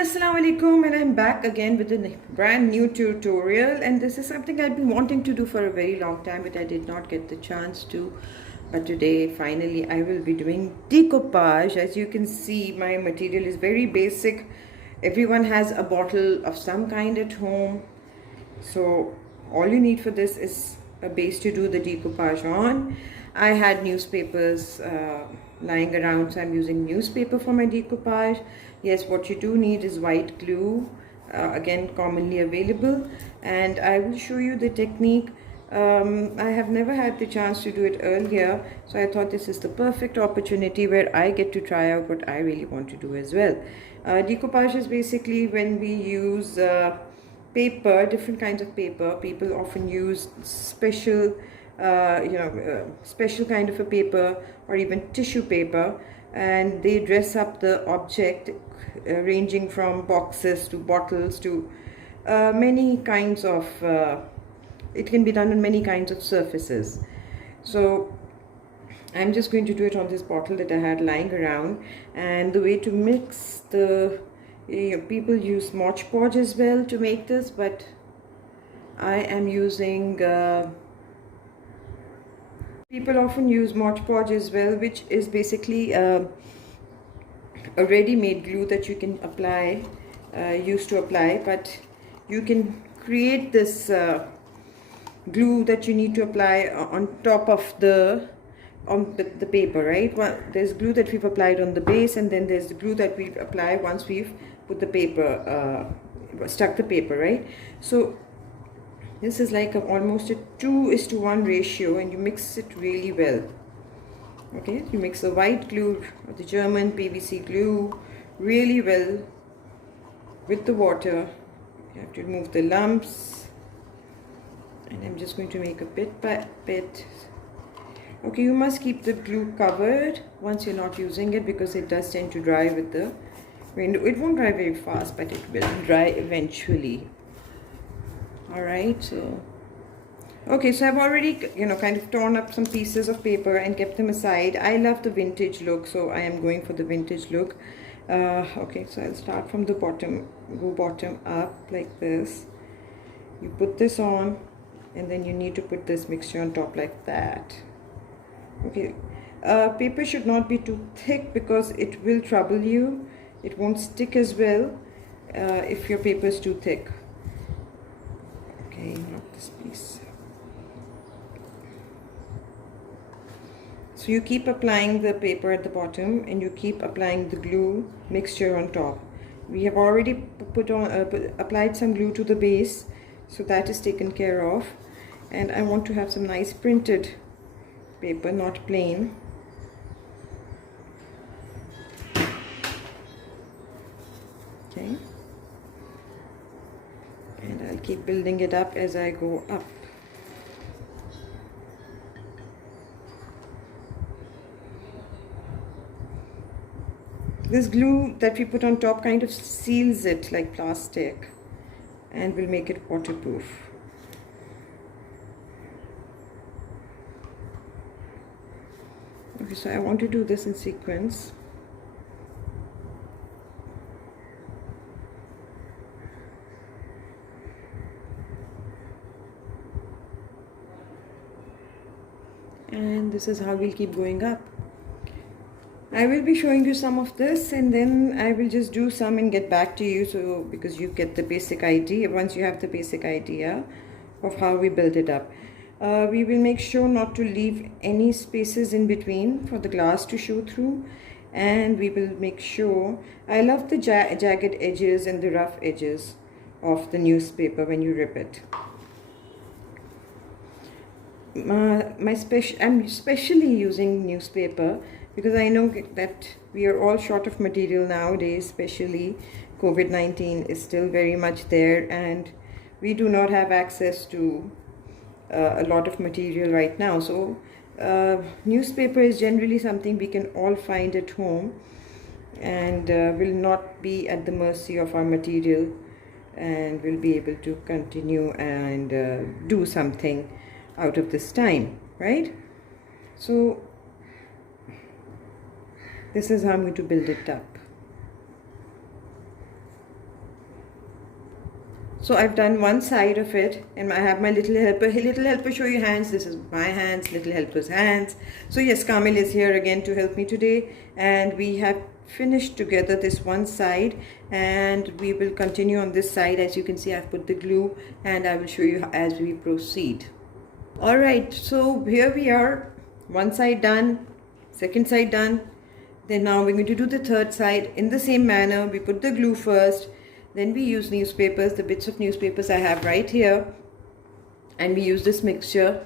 Assalamu alaikum, and I'm back again with a brand new tutorial, and this is something I've been wanting to do for a very long time, but I did not get the chance to. But today finally I will be doing decoupage. As you can see, my material is very basic. Everyone has a bottle of some kind at home, so all you need for this is a base to do the decoupage on. I had newspapers lying around, so I'm using newspaper for my decoupage. Yes, what you do need is white glue, again commonly available, and I will show you the technique. I have never had the chance to do it earlier, so I thought this is the perfect opportunity where I get to try out what I really want to do as well. Decoupage is basically when we use paper, different kinds of paper. People often use special special kind of a paper or even tissue paper, and they dress up the object ranging from boxes to bottles to many kinds of it can be done on many kinds of surfaces. So I'm just going to do it on this bottle that I had lying around. And the way to mix the people use Mod Podge as well to make this, but I am using people often use Mod Podge as well, which is basically a ready-made glue that you can apply, use to apply, but you can create this glue that you need to apply on top of the paper, right? Well, there's glue that we've applied on the base, and then there's the glue that we apply once we've put the paper, stuck the paper, right? So this is like almost a 2:1 ratio, and you mix it really well. Okay, you mix the white glue or the German PVC glue really well with the water. You have to remove the lumps, and I'm just going to make a bit by bit. Okay, you must keep the glue covered once you're not using it, because it does tend to dry with the wind. It won't dry very fast, but it will dry eventually. All right, so okay, so I've already kind of torn up some pieces of paper and kept them aside. I love the vintage look, so I am going for the vintage look. Okay, so I'll start from the bottom, go bottom up like this. You put this on, and then you need to put this mixture on top like that. Okay, paper should not be too thick because it will trouble you. It won't stick as well if your paper is too thick. Okay, not this piece. So you keep applying the paper at the bottom, and you keep applying the glue mixture on top. We have already applied some glue to the base, so that is taken care of. And I want to have some nice printed paper, not plain. Okay. And I'll keep building it up as I go up. This glue that we put on top kind of seals it like plastic and will make it waterproof. Okay, so I want to do this in sequence. And this is how we'll keep going up. I will be showing you some of this, and then I will just do some and get back to you, so because you get the basic idea. Once you have the basic idea of how we build it up, we will make sure not to leave any spaces in between for the glass to show through, and we will make sure. I love the jagged edges and the rough edges of the newspaper when you rip it. I'm especially using newspaper because I know that we are all short of material nowadays, especially COVID-19 is still very much there, and we do not have access to a lot of material right now. So newspaper is generally something we can all find at home, and will not be at the mercy of our material, and will be able to continue and do something out of this time, right? So this is how I'm going to build it up. So I've done one side of it, and I have my little helper. Hey, little helper, show your hands. This is my hands, little helper's hands. So yes, Kamil is here again to help me today, and we have finished together this one side, and we will continue on this side. As you can see, I've put the glue, and I will show you as we proceed. All right, so here we are, one side done, second side done. Then now we're going to do the third side in the same manner. We put the glue first, then we use newspapers, the bits of newspapers I have right here, and we use this mixture.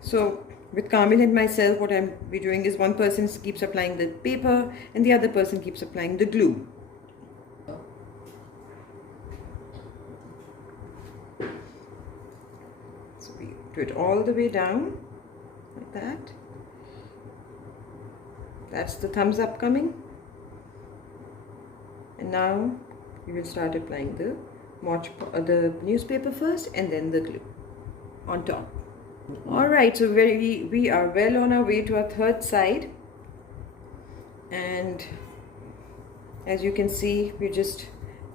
So with Kamil and myself, what I'm be doing is one person keeps applying the paper and the other person keeps applying the glue. So we do it all the way down like that. That's the thumbs up coming. And now we will start applying the newspaper first and then the glue on top. Alright, so we are well on our way to our third side. And as you can see, we just,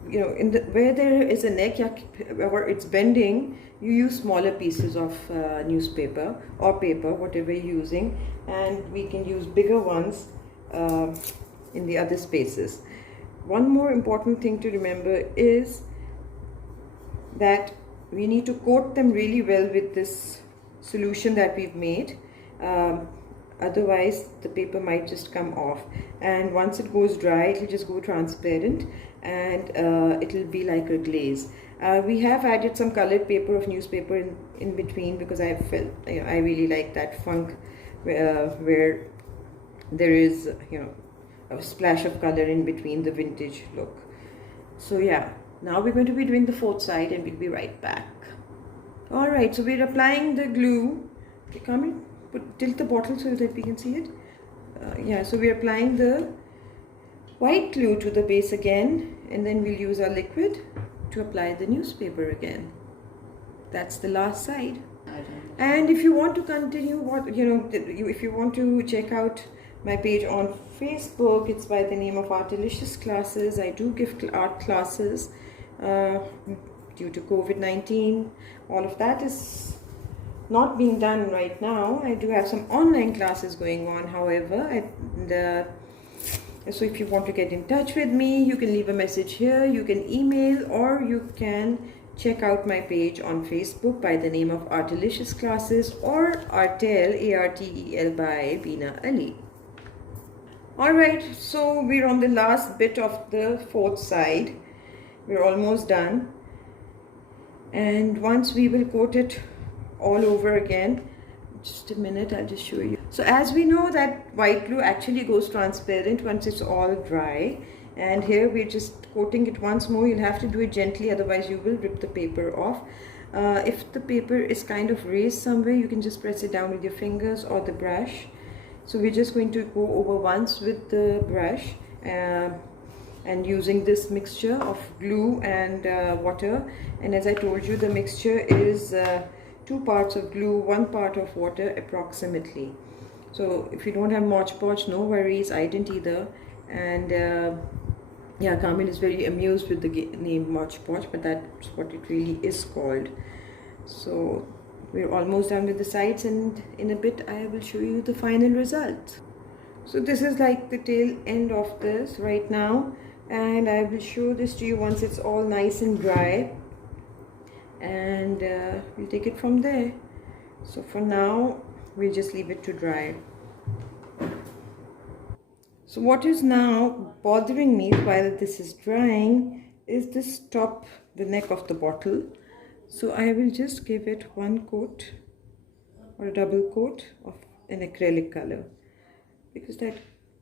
where there is a neck or it's bending, you use smaller pieces of newspaper or paper, whatever you're using, and we can use bigger ones in the other spaces. One more important thing to remember is that we need to coat them really well with this solution that we've made. Otherwise the paper might just come off, and once it goes dry it will just go transparent, and it will be like a glaze. We have added some colored paper of newspaper in between, because I felt I really like that funk where there is a splash of color in between, the vintage look. So yeah, now we're going to be doing the fourth side and we'll be right back. Alright, so we're applying the glue. Okay, Kamil, tilt the bottle so that we can see it. Yeah, so we're applying the white glue to the base again, and then we'll use our liquid to apply the newspaper again. That's the last side. And if you want to continue, if you want to check out my page on Facebook, it's by the name of Artelicious Classes. I do give art classes due to COVID-19. All of that is not being done right now. I do have some online classes going on, however, so if you want to get in touch with me, you can leave a message here, you can email, or you can check out my page on Facebook by the name of Artelicious Classes, or ARTEL, ARTEL by Bina Ali. Alright, so we're on the last bit of the fourth side. We're almost done. And once we will coat it all over again, just a minute, I'll just show you. So as we know that white glue actually goes transparent once it's all dry, and here we're just coating it once more. You'll have to do it gently, otherwise you will rip the paper off. If the paper is kind of raised somewhere, you can just press it down with your fingers or the brush. So we're just going to go over once with the brush and using this mixture of glue and water. And as I told you, the mixture is 2 parts of glue, 1 part of water approximately. So if you don't have Mod Podge, no worries, I didn't either. And yeah, Kamil is very amused with the name Mod Podge, but that's what it really is called. So we're almost done with the sides, and in a bit I will show you the final result. So this is like the tail end of this right now, and I will show this to you once it's all nice and dry, and we'll take it from there. So for now we'll just leave it to dry. So what is now bothering me while this is drying is this top, the neck of the bottle. So I will just give it 1 coat or a double coat of an acrylic color, because that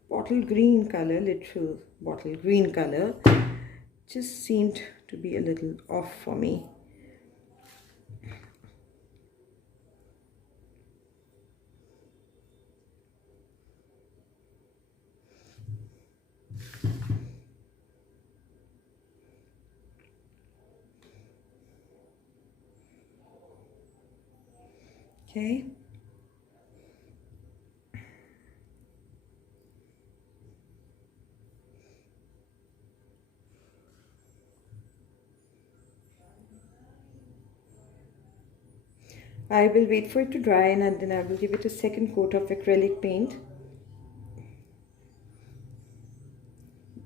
bottle green color, literal bottle green color, just seemed to be a little off for me. Okay. I will wait for it to dry and then I will give it a second coat of acrylic paint,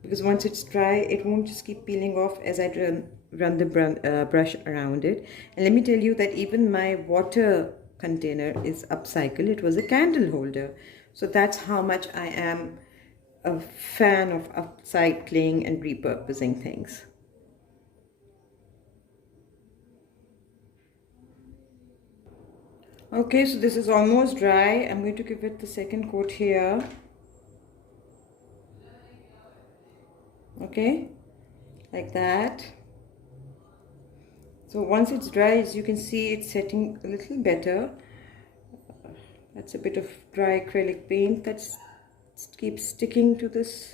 because once it's dry it won't just keep peeling off as I run the brush around it. And let me tell you that even my water container is upcycled. It was a candle holder, so that's how much I am a fan of upcycling and repurposing things. Okay, so this is almost dry. I'm going to give it the second coat here. Okay, like that. So once it's dry, as you can see, it's setting a little better. That's a bit of dry acrylic paint that keeps sticking to this.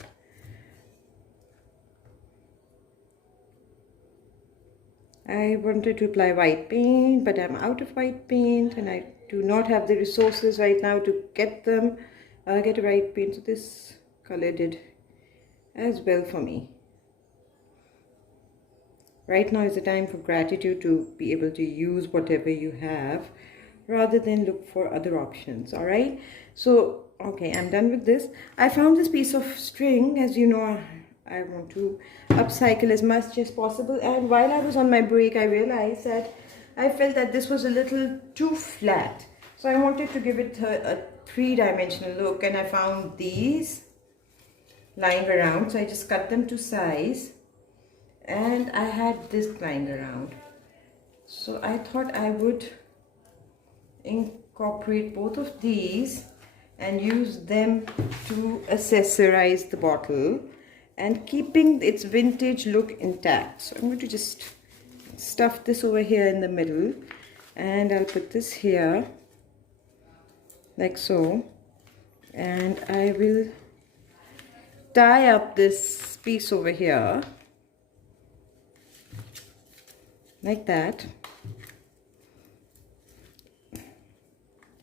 I wanted to apply white paint, but I'm out of white paint and I do not have the resources right now to get a white paint. So this color did as well for me. Right now is the time for gratitude, to be able to use whatever you have rather than look for other options. All right, so okay, I'm done with this. I found this piece of string. As you know, I want to upcycle as much as possible, and while I was on my break I realized that I felt that this was a little too flat, so I wanted to give it a three-dimensional look, and I found these lying around, so I just cut them to size, and I had this lying around, so I thought I would incorporate both of these and use them to accessorize the bottle and keeping its vintage look intact. So I'm going to just stuff this over here in the middle, and I'll put this here like so, and I will tie up this piece over here like that.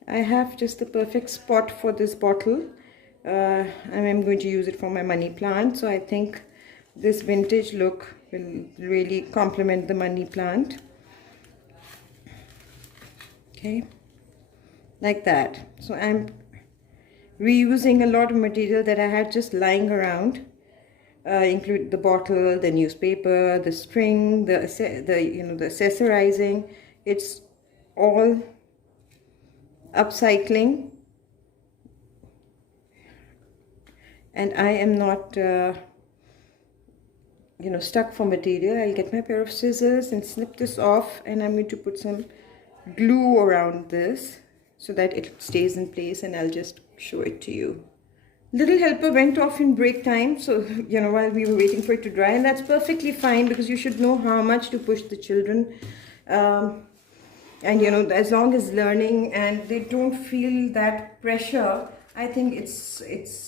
I have just the perfect spot for this bottle. I'm going to use it for my money plant, so I think this vintage look will really complement the money plant. Okay, like that. So I'm reusing a lot of material that I had just lying around, include the bottle, the newspaper, the string, the accessorizing. It's all upcycling, and I am not stuck for material. I'll get my pair of scissors and snip this off, and I'm going to put some glue around this so that it stays in place, and I'll just show it to you. Little helper went off in break time, so while we were waiting for it to dry, and that's perfectly fine, because you should know how much to push the children, and as long as learning and they don't feel that pressure, I think it's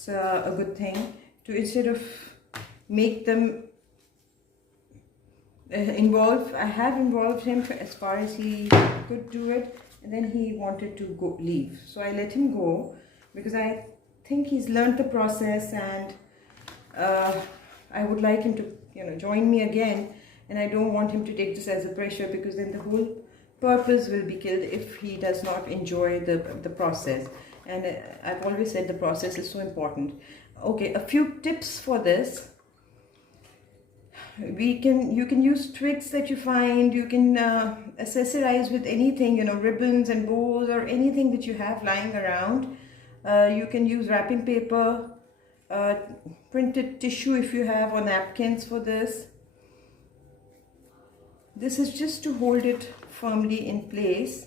a good thing to, instead of make them involve. I have involved him as far as he could do it, and then he wanted to leave, so I let him go, because I think he's learned the process, and I would like him to join me again, and I don't want him to take this as a pressure, because then the whole purpose will be killed if he does not enjoy the process. And I've always said the process is so important. Okay, a few tips for this. You can use twigs that you find. You can accessorize with anything, ribbons and bows or anything that you have lying around. You can use wrapping paper, printed tissue if you have, or napkins for this. This is just to hold it firmly in place,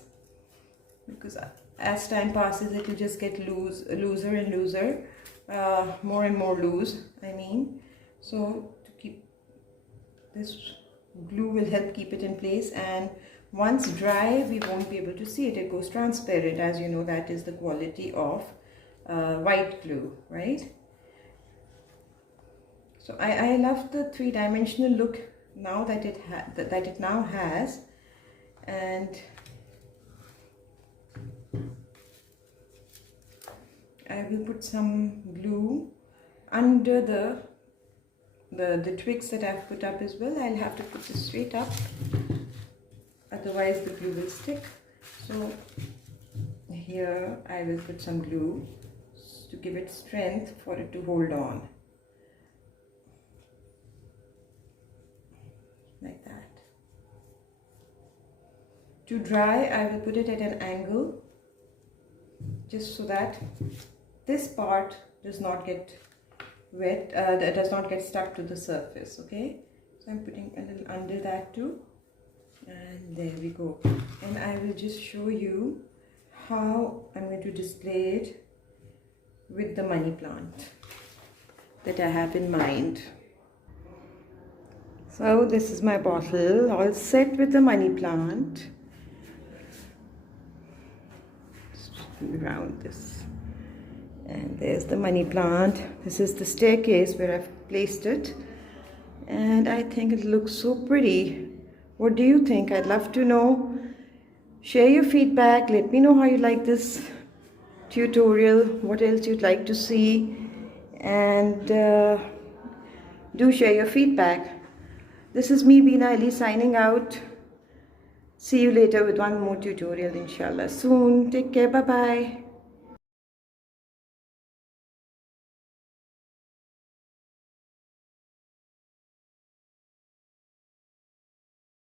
because as time passes it will just get looser and looser, more and more loose, I mean. So to keep this, glue will help keep it in place, and once dry we won't be able to see it. It goes transparent. As you know, that is the quality of white glue, right? So I love the three-dimensional look now that it now has, and I will put some glue under the twigs that I've put up as well. I'll have to put this straight up, otherwise the glue will stick. So here I will put some glue to give it strength for it to hold on, like that. To dry, I will put it at an angle, just so that this part does not get wet, that does not get stuck to the surface. Okay, so I'm putting a little under that too, and there we go. And I will just show you how I'm going to display it with the money plant that I have in mind. So this is my bottle all set with the money plant. Just around this, and there's the money plant. This is the staircase where I've placed it, and I think it looks so pretty. What do you think? I'd love to know. Share your feedback. Let me know how you like this tutorial, what else you'd like to see, and do share your feedback. This is me, Beena Ali, signing out. See you later with one more tutorial, inshallah, soon. Take care. Bye bye.